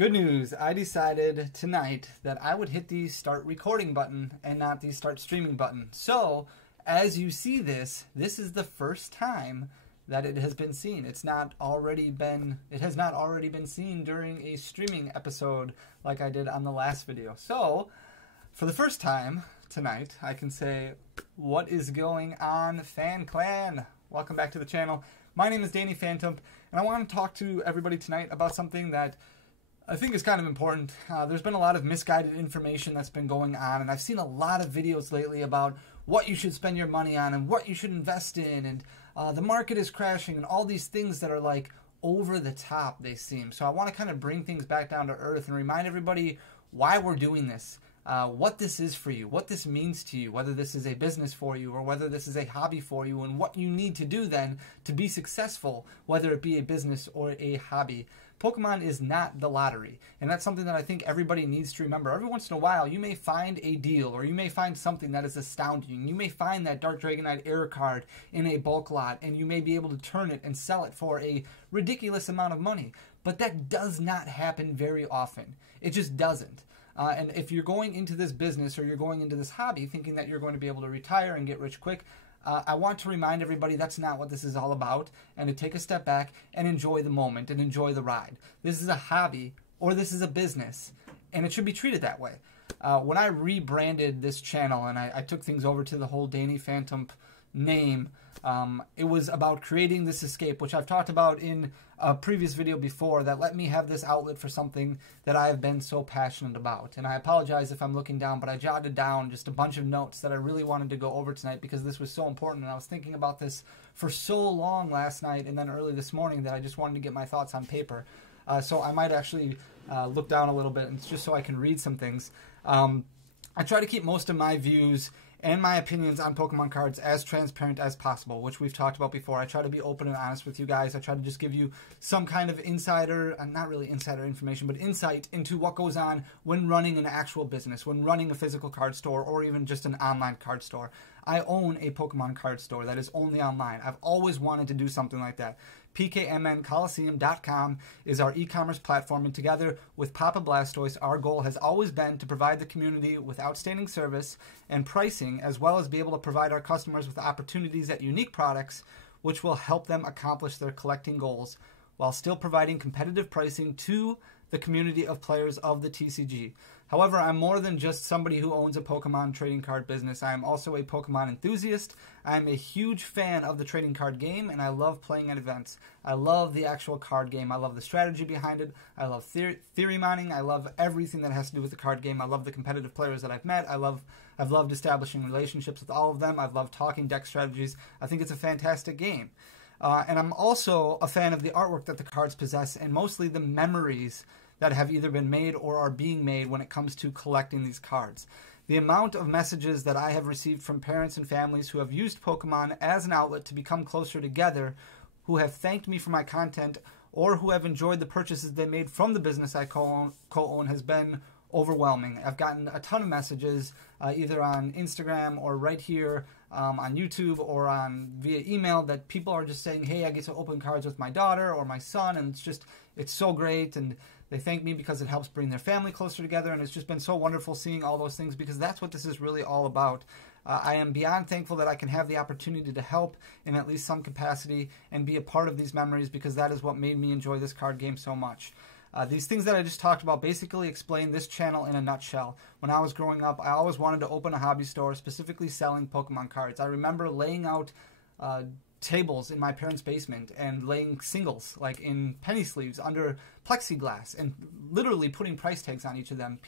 Good news, I decided tonight that I would hit the start recording button and not the start streaming button. So, as you see this is the first time that it has been seen. It has not already been seen during a streaming episode like I did on the last video. So, for the first time tonight, I can say, what is going on, Fan Clan? Welcome back to the channel. My name is Danny Phantom, and I want to talk to everybody tonight about something that I think is kind of important. There's been a lot of misguided information that's been going on, and I've seen a lot of videos lately about what you should spend your money on and what you should invest in, and the market is crashing and all these things that are like over the top, they seem. So I want to kind of bring things back down to earth and remind everybody why we're doing this, what this is for you, what this means to you, whether this is a business for you or whether this is a hobby for you, and what you need to do then to be successful, whether it be a business or a hobby. Pokemon is not the lottery, and that's something that I think everybody needs to remember. Every once in a while, you may find a deal, or you may find something that is astounding. You may find that Dark Dragonite Air card in a bulk lot, and you may be able to turn it and sell it for a ridiculous amount of money. But that does not happen very often. It just doesn't. And if you're going into this business or you're going into this hobby thinking that you're going to be able to retire and get rich quick, I want to remind everybody that's not what this is all about, and to take a step back and enjoy the moment and enjoy the ride. This is a hobby, or this is a business, and it should be treated that way. When I rebranded this channel and I took things over to the whole Danny Phantom name, it was about creating this escape, which I've talked about in a previous video before, that let me have this outlet for something that I have been so passionate about. And I apologize if I'm looking down, but I jotted down just a bunch of notes that I really wanted to go over tonight because this was so important, and I was thinking about this for so long last night and then early this morning that I just wanted to get my thoughts on paper. So I might actually look down a little bit, and it's just so I can read some things. I try to keep most of my views and my opinions on Pokemon cards as transparent as possible, which we've talked about before. I try to be open and honest with you guys. I try to just give you some kind of insider, not really insider information, but insight into what goes on when running an actual business, when running a physical card store, or even just an online card store. I own a Pokemon card store that is only online. I've always wanted to do something like that. PKMNColiseum.com is our e-commerce platform, and together with Papa Blastoise, our goal has always been to provide the community with outstanding service and pricing, as well as be able to provide our customers with opportunities at unique products which will help them accomplish their collecting goals while still providing competitive pricing to the community of players of the TCG. However, I'm more than just somebody who owns a Pokemon trading card business. I am also a Pokemon enthusiast. I'm a huge fan of the trading card game, and I love playing at events. I love the actual card game. I love the strategy behind it. I love theory mining. I love everything that has to do with the card game. I love the competitive players that I've met. I've loved establishing relationships with all of them. I've loved talking deck strategies. I think it's a fantastic game. And I'm also a fan of the artwork that the cards possess, and mostly the memories that have either been made or are being made when it comes to collecting these cards. The amount of messages that I have received from parents and families who have used Pokemon as an outlet to become closer together, who have thanked me for my content, or who have enjoyed the purchases they made from the business I co-own has been overwhelming. I've gotten a ton of messages either on Instagram or right here on YouTube or via email, that people are just saying, hey, I get to open cards with my daughter or my son, and it's so great, and they thank me because it helps bring their family closer together, and it's just been so wonderful seeing all those things, because that's what this is really all about. I am beyond thankful that I can have the opportunity to help in at least some capacity and be a part of these memories, because that is what made me enjoy this card game so much. These things that I just talked about basically explain this channel in a nutshell. When I was growing up, I always wanted to open a hobby store specifically selling Pokemon cards. I remember laying out tables in my parents' basement and laying singles like in penny sleeves under plexiglass and literally putting price tags on each of them.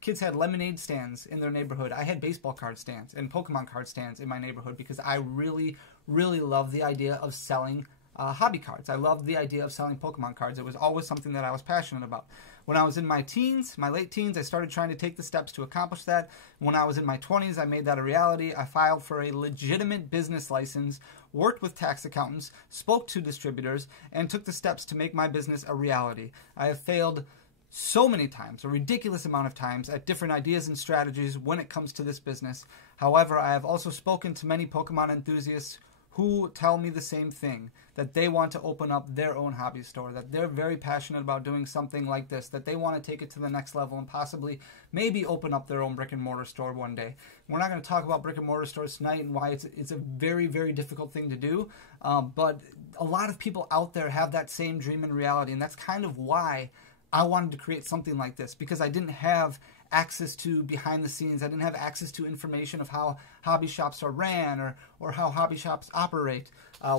Kids had lemonade stands in their neighborhood. I had baseball card stands and Pokemon card stands in my neighborhood because I really, really love the idea of selling hobby cards. I loved the idea of selling Pokemon cards. It was always something that I was passionate about. When I was in my teens, my late teens, I started trying to take the steps to accomplish that. When I was in my 20s, I made that a reality. I filed for a legitimate business license, worked with tax accountants, spoke to distributors, and took the steps to make my business a reality. I have failed so many times, a ridiculous amount of times, at different ideas and strategies when it comes to this business. However, I have also spoken to many Pokemon enthusiasts who tell me the same thing, that they want to open up their own hobby store, that they're very passionate about doing something like this, that they want to take it to the next level and possibly maybe open up their own brick and mortar store one day. We're not going to talk about brick and mortar stores tonight and why it's a very, very difficult thing to do, but a lot of people out there have that same dream in reality, and that's kind of why I wanted to create something like this, because I didn't have access to behind the scenes. I didn't have access to information of how hobby shops are ran or how hobby shops operate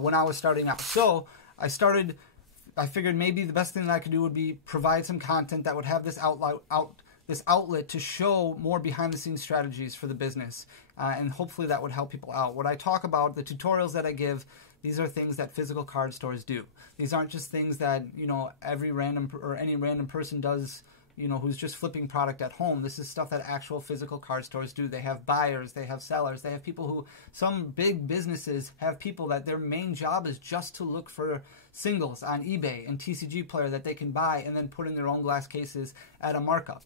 when I was starting out. So I figured maybe the best thing that I could do would be provide some content that would have this outlet to show more behind the scenes strategies for the business. And hopefully that would help people out. What I talk about, the tutorials that I give, these are things that physical card stores do. These aren't just things that, any random person does, who's just flipping product at home. This is stuff that actual physical card stores do. They have buyers, they have sellers, they have people who, some big businesses have people that their main job is just to look for singles on eBay and TCG Player that they can buy and then put in their own glass cases at a markup.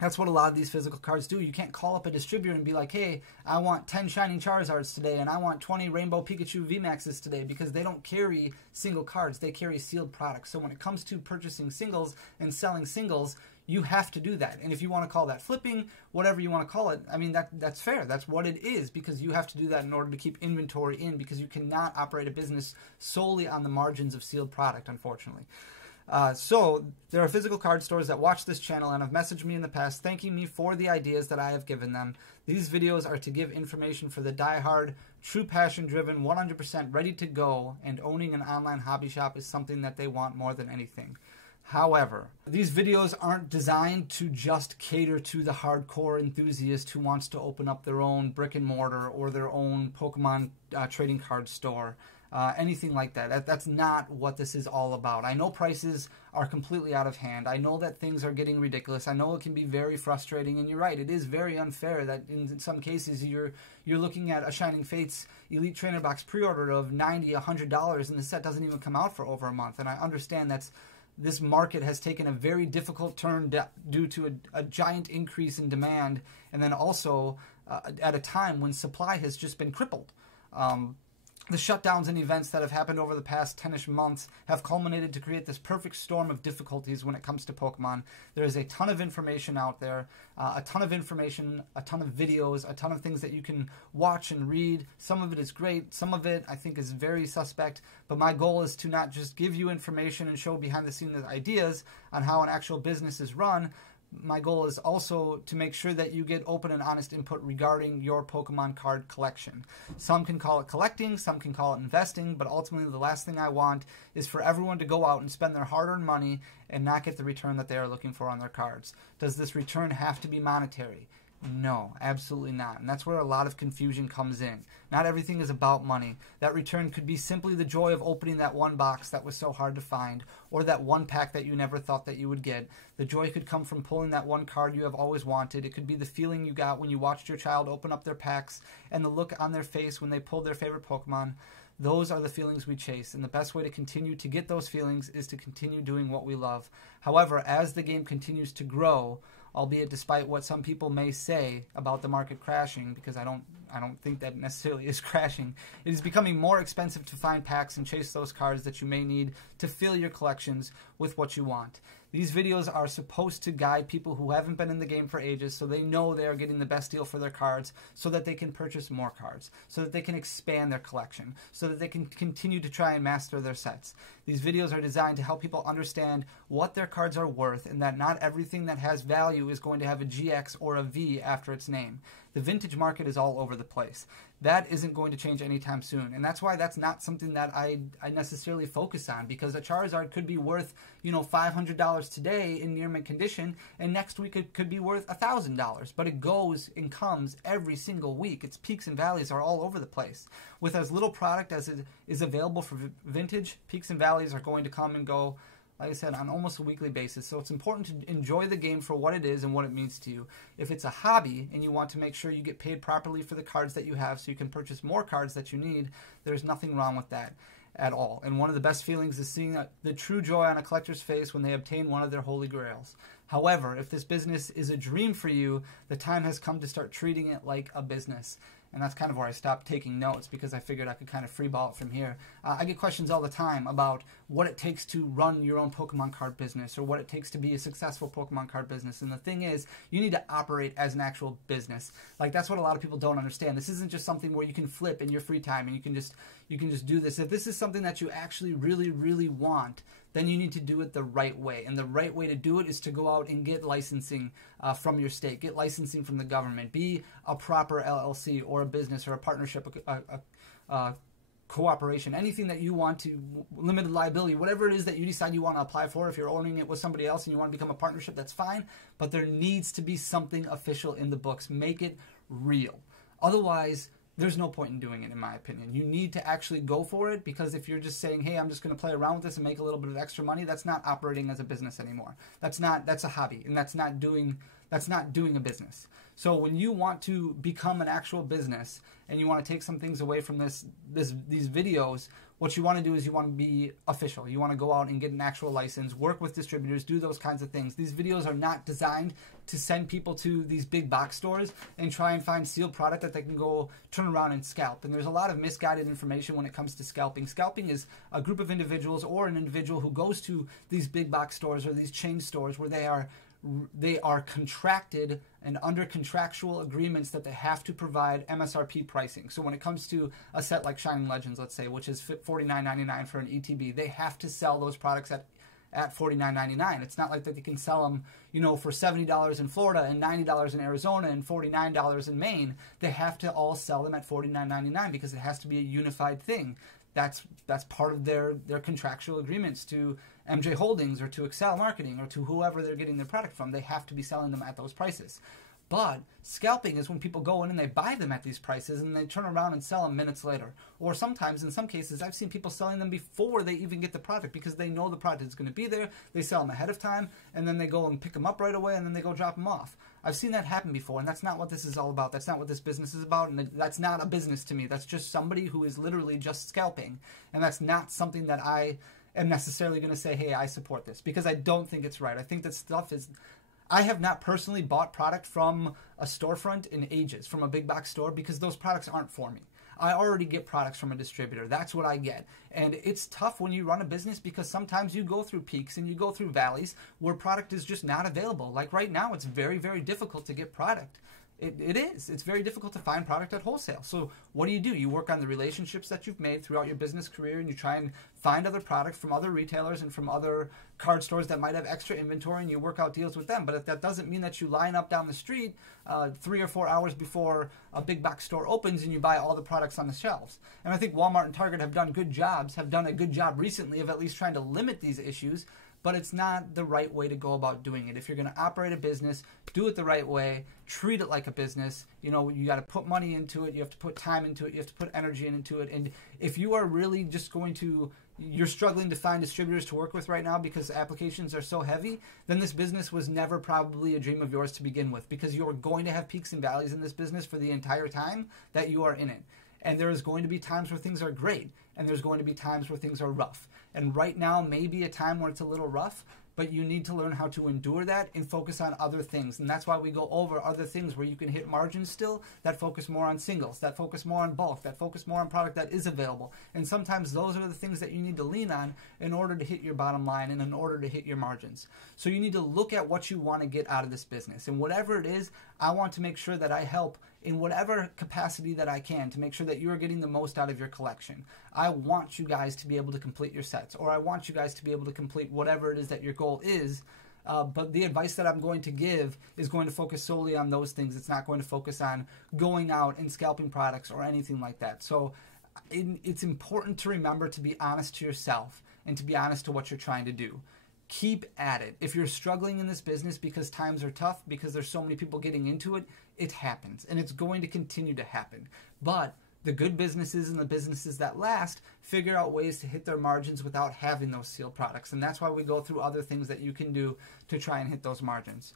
That's what a lot of these physical cards do. You can't call up a distributor and be like, hey, I want 10 Shining Charizards today and I want 20 Rainbow Pikachu VMAXs today, because they don't carry single cards. They carry sealed products. So when it comes to purchasing singles and selling singles, you have to do that. And if you want to call that flipping, whatever you want to call it, I mean, that's fair. That's what it is, because you have to do that in order to keep inventory in, because you cannot operate a business solely on the margins of sealed product, unfortunately. So there are physical card stores that watch this channel and have messaged me in the past thanking me for the ideas that I have given them. These videos are to give information for the diehard, true passion-driven, 100% ready to go, and owning an online hobby shop is something that they want more than anything. However, these videos aren't designed to just cater to the hardcore enthusiast who wants to open up their own brick and mortar or their own Pokemon trading card store. Anything like that. That's not what this is all about. I know prices are completely out of hand. I know that things are getting ridiculous. I know it can be very frustrating, and you're right. It is very unfair that in some cases you're looking at a Shining Fates Elite Trainer Box pre-order of $90, $100, and the set doesn't even come out for over a month. And I understand this market has taken a very difficult turn due to a giant increase in demand, and then also at a time when supply has just been crippled. The shutdowns and events that have happened over the past 10-ish months have culminated to create this perfect storm of difficulties when it comes to Pokemon. There is a ton of information out there, a ton of information, a ton of videos, a ton of things that you can watch and read. Some of it is great. Some of it I think is very suspect. But my goal is to not just give you information and show behind the scenes ideas on how an actual business is run. My goal is also to make sure that you get open and honest input regarding your Pokemon card collection. Some can call it collecting, some can call it investing, but ultimately the last thing I want is for everyone to go out and spend their hard-earned money and not get the return that they are looking for on their cards. Does this return have to be monetary? No, absolutely not. And that's where a lot of confusion comes in. Not everything is about money. That return could be simply the joy of opening that one box that was so hard to find, or that one pack that you never thought that you would get. The joy could come from pulling that one card you have always wanted. It could be the feeling you got when you watched your child open up their packs and the look on their face when they pulled their favorite Pokemon. Those are the feelings we chase, and the best way to continue to get those feelings is to continue doing what we love. However, as the game continues to grow, albeit despite what some people may say about the market crashing, because I don't think that necessarily is crashing, it is becoming more expensive to find packs and chase those cards that you may need to fill your collections with what you want. These videos are supposed to guide people who haven't been in the game for ages so they know they are getting the best deal for their cards, so that they can purchase more cards, so that they can expand their collection, so that they can continue to try and master their sets. These videos are designed to help people understand what their cards are worth, and that not everything that has value is going to have a GX or a V after its name. The vintage market is all over the place. That isn't going to change anytime soon, and that's why that's not something that I necessarily focus on, because a Charizard could be worth, $500 today in near mint condition, and next week it could be worth $1,000, but it goes and comes every single week. Its peaks and valleys are all over the place. With as little product as is available for vintage, peaks and valleys are going to come and go, like I said, on almost a weekly basis. So it's important to enjoy the game for what it is and what it means to you. If it's a hobby and you want to make sure you get paid properly for the cards that you have so you can purchase more cards that you need, there's nothing wrong with that at all. And one of the best feelings is seeing the true joy on a collector's face when they obtain one of their holy grails. However, if this business is a dream for you, the time has come to start treating it like a business. And that's kind of where I stopped taking notes because I figured I could kind of freeball it from here. I get questions all the time about what it takes to run your own Pokemon card business or what it takes to be a successful Pokemon card business. And the thing is, you need to operate as an actual business. Like, that's what a lot of people don't understand. This isn't just something where you can flip in your free time and you can just do this. If this is something that you actually really, really want, then you need to do it the right way. And the right way to do it is to go out and get licensing from your state, get licensing from the government, be a proper LLC or a business or a partnership, a cooperation, anything that you want to, limited liability, whatever it is that you decide you want to apply for. If you're owning it with somebody else and you want to become a partnership, that's fine. But there needs to be something official in the books. Make it real. Otherwise, there's no point in doing it, in my opinion. You need to actually go for it, because if you're just saying, hey, I'm just going to play around with this and make a little bit of extra money, that's not operating as a business anymore. That's a hobby, and that's not doing a business. So when you want to become an actual business and you want to take some things away from these videos, what you want to do is you want to be official. You want to go out and get an actual license, work with distributors, do those kinds of things. These videos are not designed to send people to these big box stores and try and find sealed product that they can go turn around and scalp. And there's a lot of misguided information when it comes to scalping. Scalping is a group of individuals or an individual who goes to these big box stores or these chain stores where they are contracted and under contractual agreements that they have to provide MSRP pricing. So when it comes to a set like Shining Legends, let's say, which is $49.99 for an ETB, they have to sell those products at $49.99. It's not like that they can sell them, for $70 in Florida and $90 in Arizona and $49 in Maine. They have to all sell them at $49.99 because it has to be a unified thing. That's part of their contractual agreements to MJ Holdings or to Excel Marketing or to whoever they're getting their product from. They have to be selling them at those prices. But scalping is when people go in and they buy them at these prices and they turn around and sell them minutes later. Or sometimes, in some cases, I've seen people selling them before they even get the product because they know the product is going to be there. They sell them ahead of time, and then they go and pick them up right away, and then they go drop them off. I've seen that happen before, and that's not what this is all about. That's not what this business is about, and that's not a business to me. That's just somebody who is literally just scalping, and that's not something that I am necessarily going to say, hey, I support this, because I don't think it's right. I think that stuff is... I have not personally bought product from a storefront in ages, from a big box store, because those products aren't for me. I already get products from a distributor. That's what I get. And it's tough when you run a business because sometimes you go through peaks and you go through valleys where product is just not available. Like right now, it's very, very difficult to get product. It is. It's very difficult to find product at wholesale. So what do? You work on the relationships that you've made throughout your business career, and you try and find other products from other retailers and from other card stores that might have extra inventory, and you work out deals with them. But if that doesn't mean that you line up down the street 3 or 4 hours before a big box store opens and you buy all the products on the shelves. And I think Walmart and Target have done a good job recently of at least trying to limit these issues. But it's not the right way to go about doing it. If you're going to operate a business, do it the right way. Treat it like a business. You got to put money into it. You have to put time into it. You have to put energy into it. And if you are really just you're struggling to find distributors to work with right now because applications are so heavy, then this business was never probably a dream of yours to begin with, because you're going to have peaks and valleys in this business for the entire time that you are in it. And there is going to be times where things are great, and there's going to be times where things are rough. And right now may be a time where it's a little rough, but you need to learn how to endure that and focus on other things. And that's why we go over other things where you can hit margins still that focus more on singles, that focus more on bulk, that focus more on product that is available. And sometimes those are the things that you need to lean on in order to hit your bottom line and in order to hit your margins. So you need to look at what you want to get out of this business. And whatever it is, I want to make sure that I help in whatever capacity that I can to make sure that you are getting the most out of your collection. I want you guys to be able to complete your sets, or I want you guys to be able to complete whatever it is that your goal is. But the advice that I'm going to give is going to focus solely on those things. It's not going to focus on going out and scalping products or anything like that. So it's important to remember to be honest to yourself and to be honest to what you're trying to do. Keep at it. If you're struggling in this business because times are tough, because there's so many people getting into it, it happens, and it's going to continue to happen. But the good businesses and the businesses that last figure out ways to hit their margins without having those sealed products, and that's why we go through other things that you can do to try and hit those margins.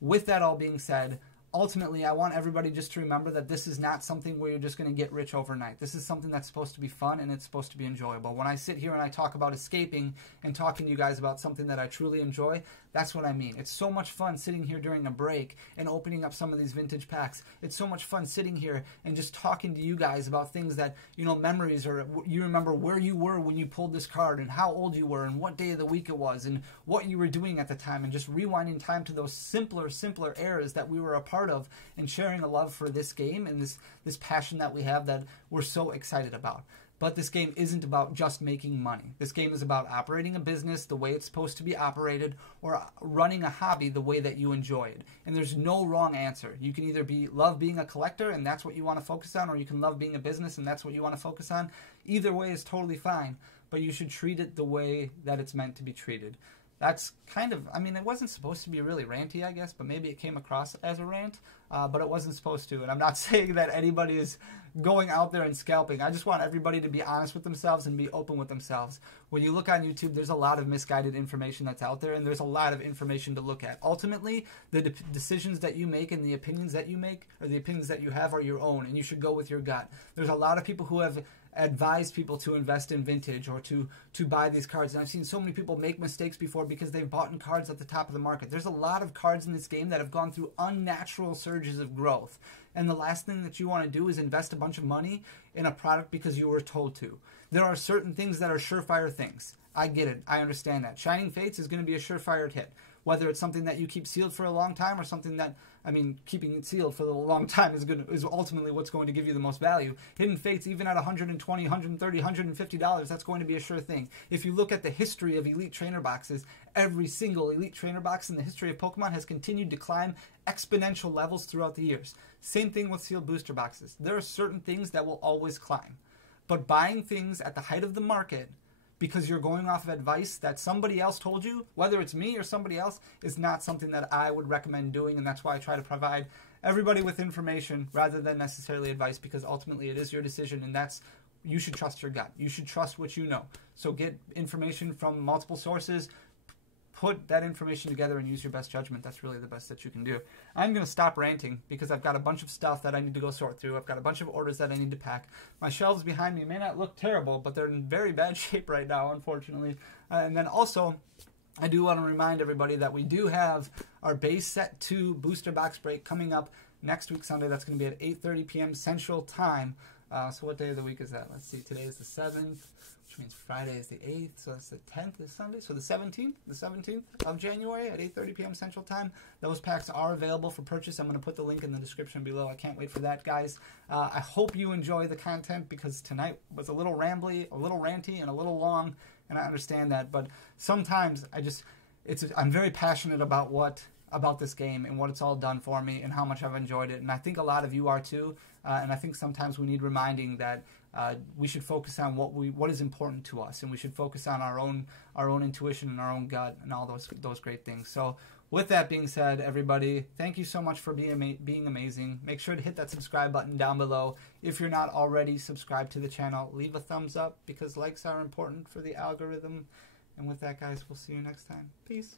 With that all being said, ultimately, I want everybody just to remember that this is not something where you're just going to get rich overnight. This is something that's supposed to be fun and it's supposed to be enjoyable. When I sit here and I talk about escaping and talking to you guys about something that I truly enjoy, that's what I mean. It's so much fun sitting here during a break and opening up some of these vintage packs. It's so much fun sitting here and just talking to you guys about things that, you know, memories, or you remember where you were when you pulled this card and how old you were and what day of the week it was and what you were doing at the time, and just rewinding time to those simpler eras that we were a part of, and sharing a love for this game and this passion that we have that we're so excited about. But this game isn't about just making money. This game is about operating a business the way it's supposed to be operated, or running a hobby the way that you enjoy it. And there's no wrong answer. You can either love being a collector and that's what you want to focus on, or you can love being a business and that's what you want to focus on. Either way is totally fine, but you should treat it the way that it's meant to be treated. That's kind of, I mean, it wasn't supposed to be really ranty, I guess, but maybe it came across as a rant, but it wasn't supposed to. And I'm not saying that anybody is going out there and scalping. I just want everybody to be honest with themselves and be open with themselves. When you look on YouTube, there's a lot of misguided information that's out there, and there's a lot of information to look at. Ultimately, the decisions that you make and the opinions that you make, or the opinions that you have, are your own, and you should go with your gut. There's a lot of people who have advised people to invest in vintage or to buy these cards, and I've seen so many people make mistakes before because they've bought in cards at the top of the market. There's a lot of cards in this game that have gone through unnatural surges of growth, and the last thing that you want to do is invest a bunch of money in a product because you were told to. There are certain things that are surefire things. I get it. I understand that. Shining Fates is going to be a surefire hit. Whether it's something that you keep sealed for a long time, or something that, I mean, keeping it sealed for a long time is ultimately what's going to give you the most value. Hidden Fates, even at $120, $130, $150, that's going to be a sure thing. If you look at the history of Elite Trainer boxes, every single Elite Trainer box in the history of Pokemon has continued to climb exponential levels throughout the years. Same thing with sealed booster boxes. There are certain things that will always climb. But buying things at the height of the market because you're going off of advice that somebody else told you, whether it's me or somebody else, is not something that I would recommend doing. And that's why I try to provide everybody with information rather than necessarily advice, because ultimately it is your decision, and you should trust your gut. You should trust what you know. So get information from multiple sources, put that information together, and use your best judgment. That's really the best that you can do. I'm going to stop ranting because I've got a bunch of stuff that I need to go sort through. I've got a bunch of orders that I need to pack. My shelves behind me may not look terrible, but they're in very bad shape right now, unfortunately. And then also, I do want to remind everybody that we do have our base set 2 booster box break coming up next week, Sunday. That's going to be at 8:30 p.m. Central Time. So what day of the week is that? Let's see. Today is the 7th, which means Friday is the 8th. So that's the 10th is Sunday. So the 17th of January at 8:30 p.m. Central Time. Those packs are available for purchase. I'm going to put the link in the description below. I can't wait for that, guys. I hope you enjoy the content, because tonight was a little rambly, a little ranty, and a little long, and I understand that. But sometimes I'm very passionate about this game and what it's all done for me and how much I've enjoyed it. And I think a lot of you are too. And I think sometimes we need reminding that we should focus on what is important to us, and we should focus on our own intuition and our own gut and all those great things. So with that being said, everybody, thank you so much for being amazing. Make sure to hit that subscribe button down below. If you're not already subscribed to the channel, leave a thumbs up, because likes are important for the algorithm. And with that, guys, we'll see you next time. Peace.